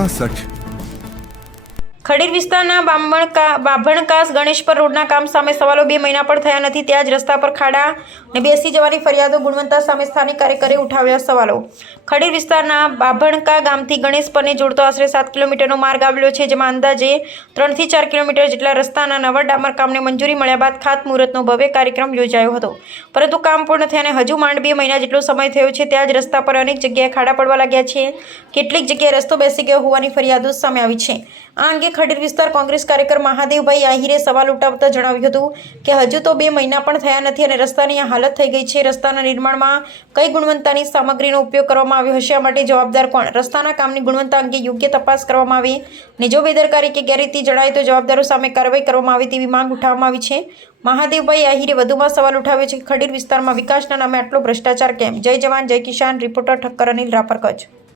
61 ખડીર વિસ્તારના બાભણકાસ ગણેશપર રોડના કામ સામે સવાલો 2 મહિના પણ થયા નથી, ત્યાં જ રસ્તા પર ખાડા અને બેસી જવાની ફરિયાદો. ગુણવત્તા સામે સ્થાનિક કાર્યકરે ઉઠાવ્યા સવાલો. ખડીર વિસ્તારના બાભણકા ગામથી ગણેશપરને જોડતો આશરે 7 કિલોમીટરનો માર્ગ આવેલો છે, જેમાં અંદાજે 3 થી 4 કિલોમીટર જેટલા રસ્તાના નવા ડામર કામને મંજૂરી મળ્યા બાદ ખાતમુહૂર્તનો ભવ્ય કાર્યક્રમ યોજાયો હતો, પરંતુ કામ પૂર્ણ થયાને હજુ માંડ 2 મહિના જેટલો સમય થયો છે. ત્યાં જ રસ્તા પર અનેક જગ્યાએ ખાડા પડવા લાગ્યા છે. કેટલીક જગ્યાએ રસ્તો બેસી ગયો હોવાની ફરિયાદો સામે આવી છે. આ અંગે ખડીર વિસ્તાર કોંગ્રેસ કાર્યકર મહાદેવભાઈ આહિરે સવાલ ઉઠાવતા જણાવ્યું હતું કે હજુ તો 2 મહિના પણ થયા નથી અને રસ્તાની આ હાલત થઈ ગઈ છે. રસ્તાના નિર્માણમાં કઈ ગુણવત્તાની સામગ્રીનો ઉપયોગ કરવામાં આવ્યો હશે, આ માટે જવાબદાર કોણ? રસ્તાના કામની ગુણવત્તા અંગે યોગ્ય તપાસ કરવામાં આવે અને જો બેદરકારી કે ગેરરીતિ જણાય તો જવાબદારો સામે કાર્યવાહી કરવામાં આવે તેવી માંગ ઉઠાવવામાં આવી છે. મહાદેવભાઈ આહિરે વધુમાં સવાલ ઉઠાવ્યો છે કે ખડીર વિસ્તારમાં વિકાસના નામે આટલો ભ્રષ્ટાચાર કેમ? જય જવાન જય કિસાન. રિપોર્ટર ઠક્કર અનિલ, રાપર, કચ્છ.